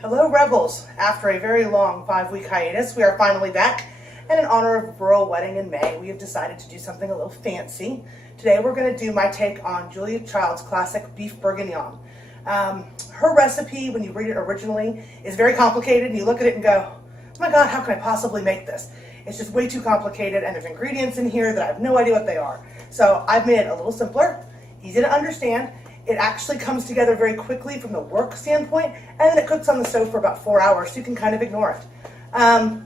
Hello Rebels! After a very long 5-week hiatus, we are finally back, and in honor of a rural wedding in May, we have decided to do something a little fancy. Today we're going to do my take on Julia Child's classic Boeuf Bourginion. Her recipe, when you read it originally, is very complicated, and you look at it and go, oh my god, how can I possibly make this? It's just way too complicated, and there's ingredients in here that I have no idea what they are. So I've made it a little simpler, easy to understand. It actually comes together very quickly from the work standpoint, and then it cooks on the stove for about 4 hours, so you can kind of ignore it,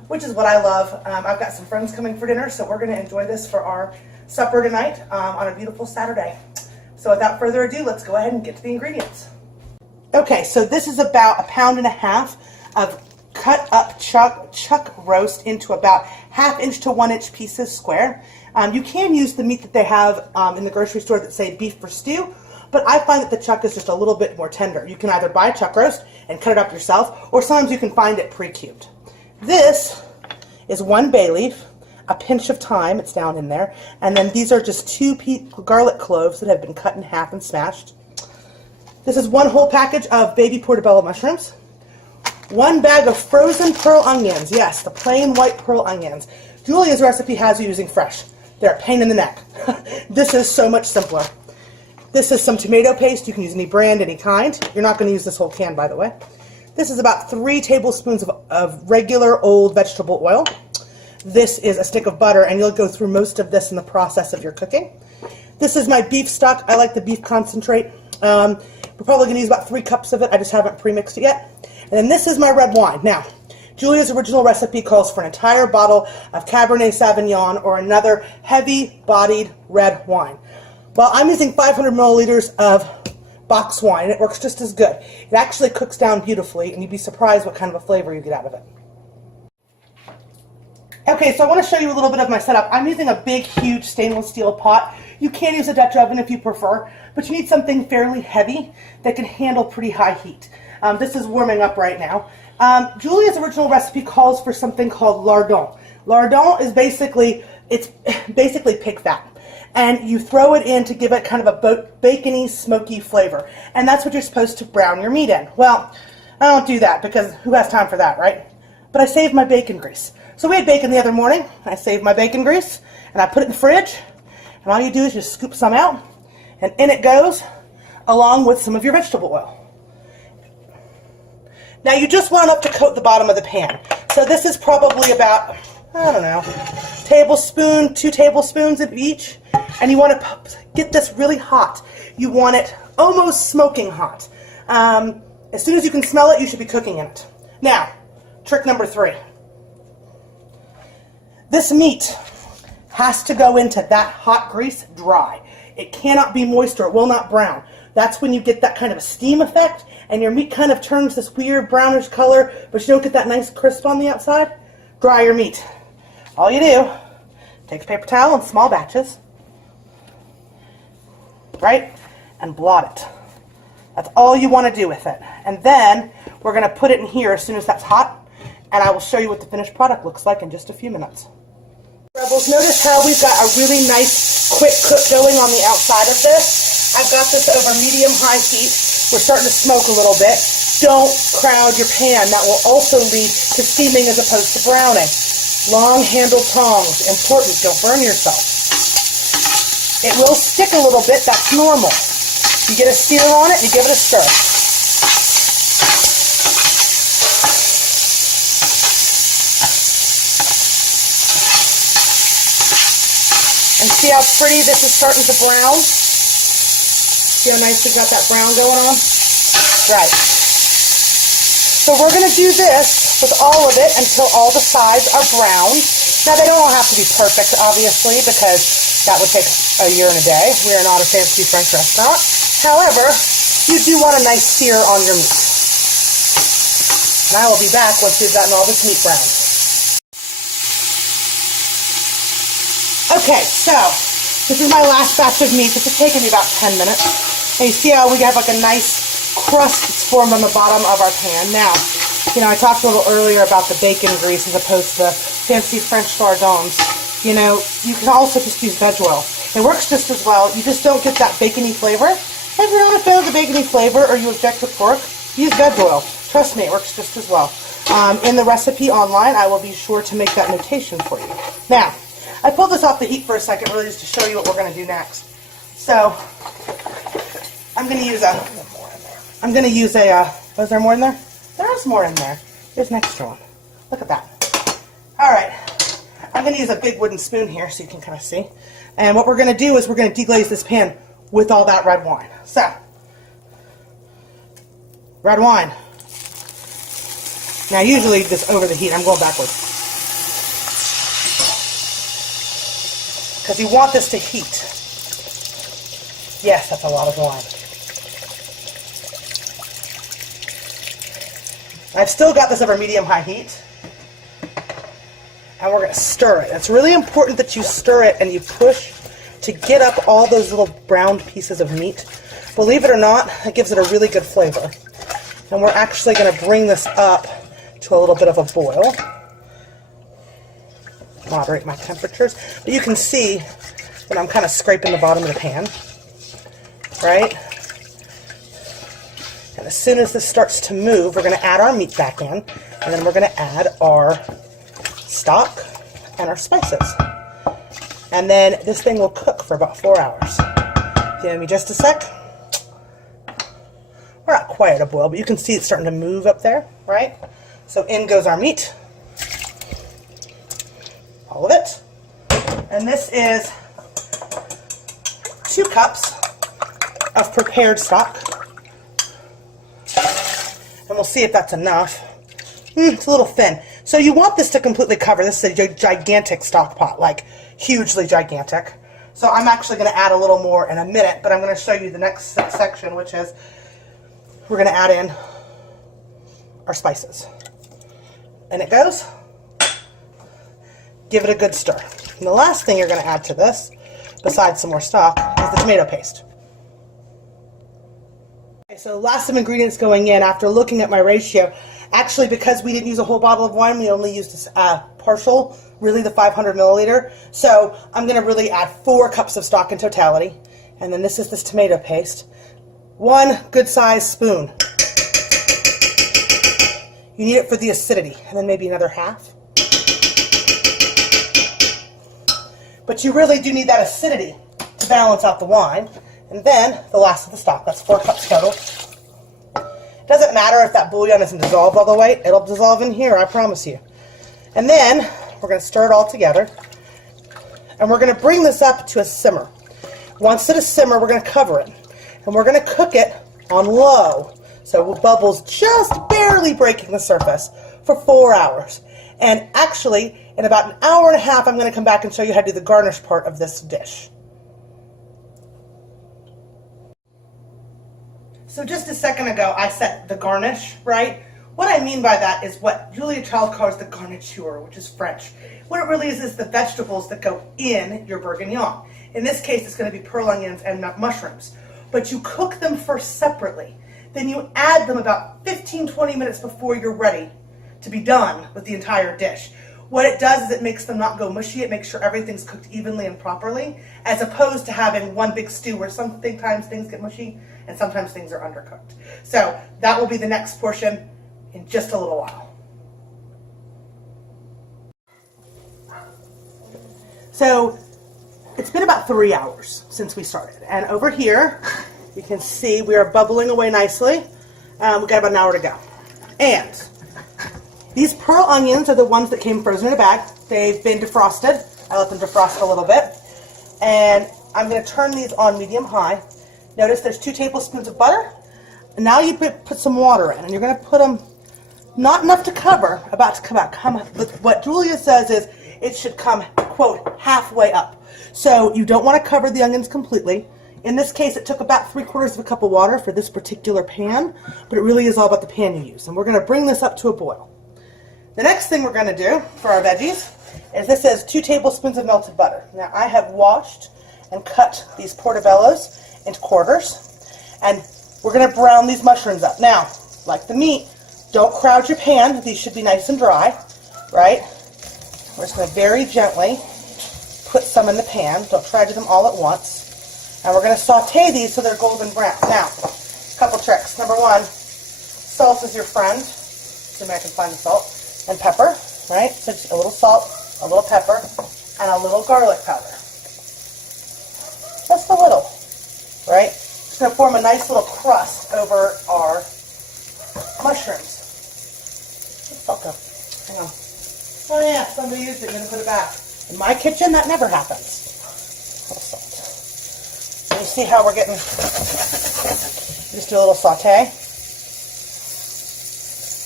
which is what I love. I've got some friends coming for dinner, so we're going to enjoy this for our supper tonight on a beautiful Saturday. So without further ado, let's go ahead and get to the ingredients. Okay, so this is about 1.5 pounds of cut up chuck roast into about 1/2 inch to 1 inch pieces square. You can use the meat that they have in the grocery store that say beef for stew, but I find that the chuck is just a little bit more tender. You can either buy a chuck roast and cut it up yourself, or sometimes you can find it pre-cubed. This is 1 bay leaf, a pinch of thyme, it's down in there, and then these are just 2 garlic cloves that have been cut in half and smashed. This is 1 whole package of baby portobello mushrooms, 1 bag of frozen pearl onions, yes, the plain white pearl onions. Julia's recipe has you using fresh. They're a pain in the neck. This is so much simpler. This is some tomato paste. You can use any brand, any kind. You're not going to use this whole can, by the way. This is about 3 tablespoons of regular old vegetable oil. This is a stick of butter, and you'll go through most of this in the process of your cooking. This is my beef stock. I like the beef concentrate. We're probably going to use about 3 cups of it. I just haven't pre-mixed it yet. And then this is my red wine. Now, Julia's original recipe calls for an entire bottle of Cabernet Sauvignon or another heavy-bodied red wine. Well, I'm using 500 milliliters of box wine, and it works just as good. It actually cooks down beautifully, and you'd be surprised what kind of a flavor you get out of it. Okay, so I want to show you a little bit of my setup. I'm using a big, huge stainless steel pot. You can use a Dutch oven if you prefer, but you need something fairly heavy that can handle pretty high heat. This is warming up right now. Julia's original recipe calls for something called lardon. Lardon is basically pig fat. And you throw it in to give it kind of a bacony, smoky flavor. And that's what you're supposed to brown your meat in. Well, I don't do that because who has time for that, right? But I saved my bacon grease. So we had bacon the other morning. I saved my bacon grease, and I put it in the fridge. And all you do is just scoop some out, and in it goes, along with some of your vegetable oil. Now you just want enough to coat the bottom of the pan. So this is probably about, I don't know, 2 tablespoons of each. And you want to get this really hot. You want it almost smoking hot. As soon as you can smell it, you should be cooking in it. Now, trick number 3. This meat has to go into that hot grease dry. It cannot be moist or it will not brown. That's when you get that kind of a steam effect, and your meat kind of turns this weird brownish color, but you don't get that nice crisp on the outside. Dry your meat. All you do, take a paper towel in small batches, right, and blot it. That's all you want to do with it. And then we're going to put it in here as soon as that's hot, and I will show you what the finished product looks like in just a few minutes. Rebels, notice how we've got a really nice quick cook going on the outside of this. I've got this over medium-high heat. We're starting to smoke a little bit. Don't crowd your pan. That will also lead to steaming as opposed to browning. Long-handled tongs, important. Don't burn yourself. It will stick a little bit. That's normal. You get a sear on it, you give it a stir. And see how pretty this is starting to brown? See how nice we've got that brown going on? Right. So we're going to do this with all of it until all the sides are brown. Now they don't all have to be perfect, obviously, because that would take a year and a day. We are not a fancy French restaurant. However, you do want a nice sear on your meat. And I will be back once we've gotten all this meat browned. Okay, so this is my last batch of meat. This has taken me about 10 minutes. And you see how we have like a nice crust that's formed on the bottom of our pan. Now, you know, I talked a little earlier about the bacon grease as opposed to the fancy French lardons. You know, you can also just use veg oil. It works just as well. You just don't get that bacony flavor. If you're not a fan of the bacony flavor or you object to pork, use veg oil. Trust me, it works just as well. In the recipe online, I will be sure to make that notation for you. Now, I pulled this off the heat for a second, really just to show you what we're going to do next. So, I'm going to use was there more in there? There's more in there. There's an extra one. Look at that. All right. I'm going to use a big wooden spoon here so you can kind of see. And what we're going to do is we're going to deglaze this pan with all that red wine. So, red wine. Now, usually this over the heat. I'm going backwards. Because you want this to heat. Yes, that's a lot of wine. I've still got this over medium-high heat. And we're going to stir it. It's really important that you stir it and you push to get up all those little brown pieces of meat. Believe it or not, it gives it a really good flavor. And we're actually going to bring this up to a little bit of a boil. Moderate my temperatures. But you can see when I'm kind of scraping the bottom of the pan, right? And as soon as this starts to move, we're going to add our meat back in, and then we're going to add our stock and our spices. And then this thing will cook for about 4 hours. Give me just a sec. We're not quite at a boil, but you can see it's starting to move up there, right? So in goes our meat. All of it. And this is 2 cups of prepared stock. And we'll see if that's enough. It's a little thin. So you want this to completely cover. This is a gigantic stock pot, like hugely gigantic. So I'm actually going to add a little more in a minute, but I'm going to show you the next section, which is we're going to add in our spices. And it goes. Give it a good stir. And the last thing you're going to add to this, besides some more stock, is the tomato paste. Okay, so last some ingredients going in after looking at my ratio. Actually, because we didn't use a whole bottle of wine, we only used partial, really the 500 milliliter. So I'm going to really add 4 cups of stock in totality. And then this is this tomato paste. 1 good sized spoon. You need it for the acidity. And then maybe another half. But you really do need that acidity to balance out the wine. And then the last of the stock. That's 4 cups total. It doesn't matter if that bouillon isn't dissolved all the way. It'll dissolve in here, I promise you. And then we're going to stir it all together. And we're going to bring this up to a simmer. Once at a simmer, we're going to cover it. And we're going to cook it on low. So bubbles just barely breaking the surface for 4 hours. And actually, in about an hour and a half, I'm going to come back and show you how to do the garnish part of this dish. So just a second ago, I said the garnish, right? What I mean by that is what Julia Child calls the garniture, which is French. What it really is the vegetables that go in your bourguignon. In this case, it's going to be pearl onions and mushrooms. But you cook them first separately. Then you add them about 15-20 minutes before you're ready to be done with the entire dish. What it does is it makes them not go mushy. It makes sure everything's cooked evenly and properly, as opposed to having one big stew where sometimes things get mushy and sometimes things are undercooked. So that will be the next portion in just a little while. So it's been about 3 hours since we started. And over here, you can see we are bubbling away nicely. We've got about an hour to go. And these pearl onions are the ones that came frozen in a bag. They've been defrosted. I let them defrost a little bit. And I'm going to turn these on medium-high. Notice there's 2 tablespoons of butter. And now you put some water in. And you're going to put them, not enough to cover, about to come out. What Julia says is it should come, quote, halfway up. So you don't want to cover the onions completely. In this case, it took about 3/4 of a cup of water for this particular pan. But it really is all about the pan you use. And we're going to bring this up to a boil. The next thing we're going to do for our veggies is this is 2 tablespoons of melted butter. Now I have washed and cut these portobellos into quarters, and we're going to brown these mushrooms up. Now, like the meat, don't crowd your pan. These should be nice and dry, right? We're just going to very gently put some in the pan. Don't try to do them all at once. And we're going to saute these so they're golden brown. Now, a couple tricks. Number 1, Salt is your friend. See if I can find the salt. And pepper, right? So just a little salt, a little pepper, and a little garlic powder. Just a little, right? It's going to form a nice little crust over our mushrooms. Where's salt go? Hang on. Oh yeah, somebody used it. I'm going to put it back. In my kitchen, that never happens. A little salt. So you see how we're getting, just do a little saute.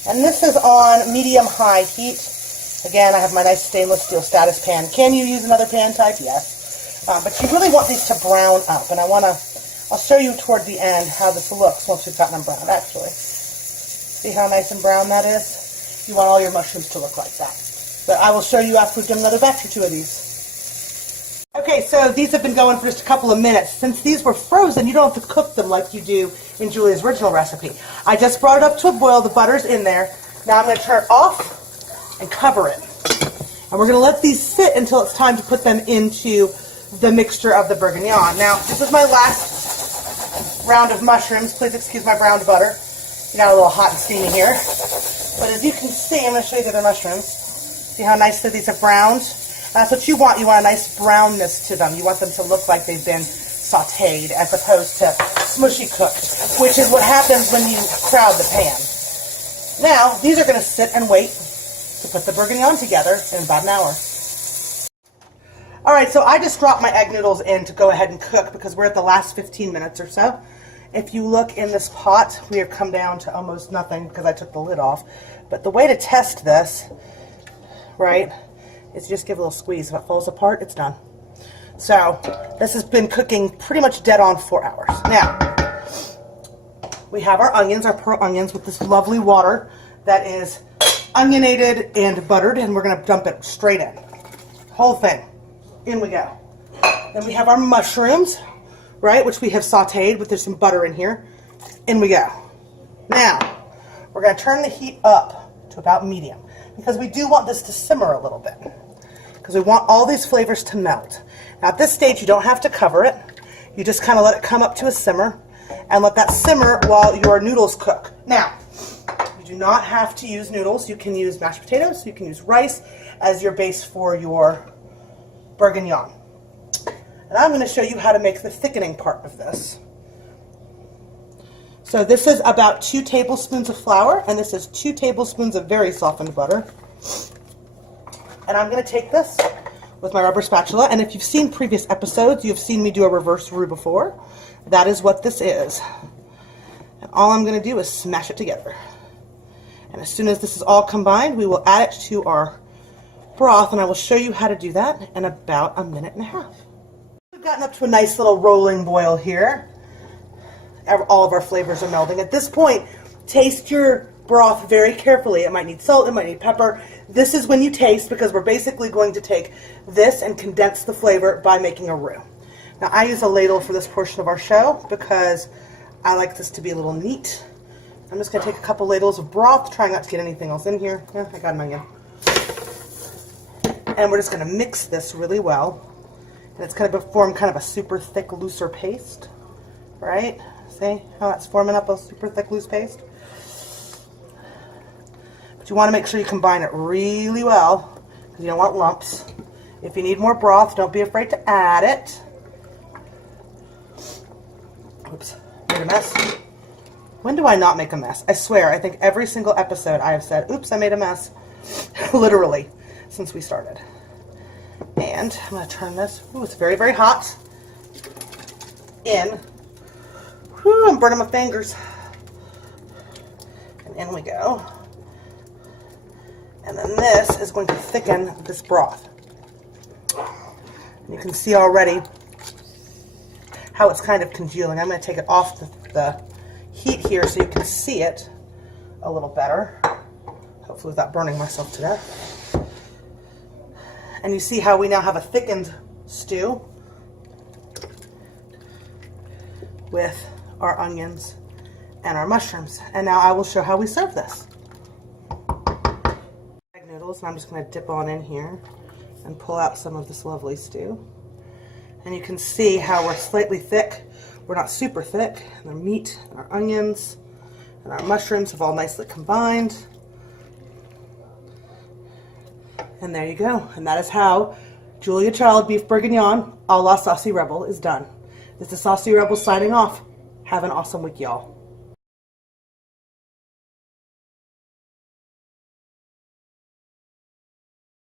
And this is on medium-high heat. Again, I have my nice stainless steel status pan. Can you use another pan type? Yes. But you really want these to brown up. And I'll show you toward the end how this looks once we've gotten them browned, actually. See how nice and brown that is? You want all your mushrooms to look like that. But I will show you after we've done another batch or two of these. Okay, so these have been going for just a couple of minutes. Since these were frozen, you don't have to cook them like you do in Julia's original recipe. I just brought it up to a boil. The butter's in there. Now I'm going to turn it off and cover it. And we're going to let these sit until it's time to put them into the mixture of the bourguignon. Now, this is my last round of mushrooms. Please excuse my browned butter. It got a little hot and steamy here. But as you can see, I'm going to show you the other mushrooms. See how nicely these are browned? That's what you want. You want a nice brownness to them. You want them to look like they've been sauteed as opposed to smushy cooked, which is what happens when you crowd the pan. Now, these are going to sit and wait to put the bourguignon together in about an hour. All right, so I just dropped my egg noodles in to go ahead and cook because we're at the last 15 minutes or so. If you look in this pot, we have come down to almost nothing because I took the lid off. But the way to test this, right, is just give a little squeeze. If it falls apart, it's done. So this has been cooking pretty much dead on 4 hours. Now, we have our onions, our pearl onions with this lovely water that is onionated and buttered, and we're going to dump it straight in. Whole thing. In we go. Then we have our mushrooms, right, which we have sauteed, but there's some butter in here. In we go. Now, we're going to turn the heat up to about medium because we do want this to simmer a little bit because we want all these flavors to melt. Now, at this stage, you don't have to cover it. You just kind of let it come up to a simmer and let that simmer while your noodles cook. Now, you do not have to use noodles. You can use mashed potatoes. You can use rice as your base for your bourguignon. And I'm going to show you how to make the thickening part of this. So this is about 2 tablespoons of flour, and this is 2 tablespoons of very softened butter. And I'm going to take this with my rubber spatula, and if you've seen previous episodes, you've seen me do a reverse roux before. That is what this is. And all I'm going to do is smash it together. And as soon as this is all combined, we will add it to our broth, and I will show you how to do that in about a minute and a half. We've gotten up to a nice little rolling boil here. All of our flavors are melding. At this point, taste your broth very carefully. It might need salt, it might need pepper. This is when you taste because we're basically going to take this and condense the flavor by making a roux. Now, I use a ladle for this portion of our show because I like this to be a little neat. I'm just going to take a couple ladles of broth, trying not to get anything else in here. Yeah, I got an onion. And we're just going to mix this really well. And it's going to form kind of a super thick, looser paste. Right? See how that's forming up a super thick, loose paste? But you want to make sure you combine it really well because you don't want lumps. If you need more broth, don't be afraid to add it. Oops, made a mess. When do I not make a mess? I swear, I think every single episode I have said, oops, I made a mess. Literally, since we started. And I'm going to turn this, ooh, it's very, very hot, in. Whew, I'm burning my fingers. And in we go. And then this is going to thicken this broth. And you can see already how it's kind of congealing. I'm going to take it off the heat here so you can see it a little better. Hopefully without burning myself to death. And you see how we now have a thickened stew with our onions and our mushrooms. And now I will show how we serve this. Egg noodles, and I'm just going to dip on in here and pull out some of this lovely stew. And you can see how we're slightly thick. We're not super thick. And the meat, our onions, And our mushrooms have all nicely combined. And there you go. And that is how Julia Child Boeuf Bourginion a la Saucy Rebel is done. This is Saucy Rebel signing off. Have an awesome week, y'all.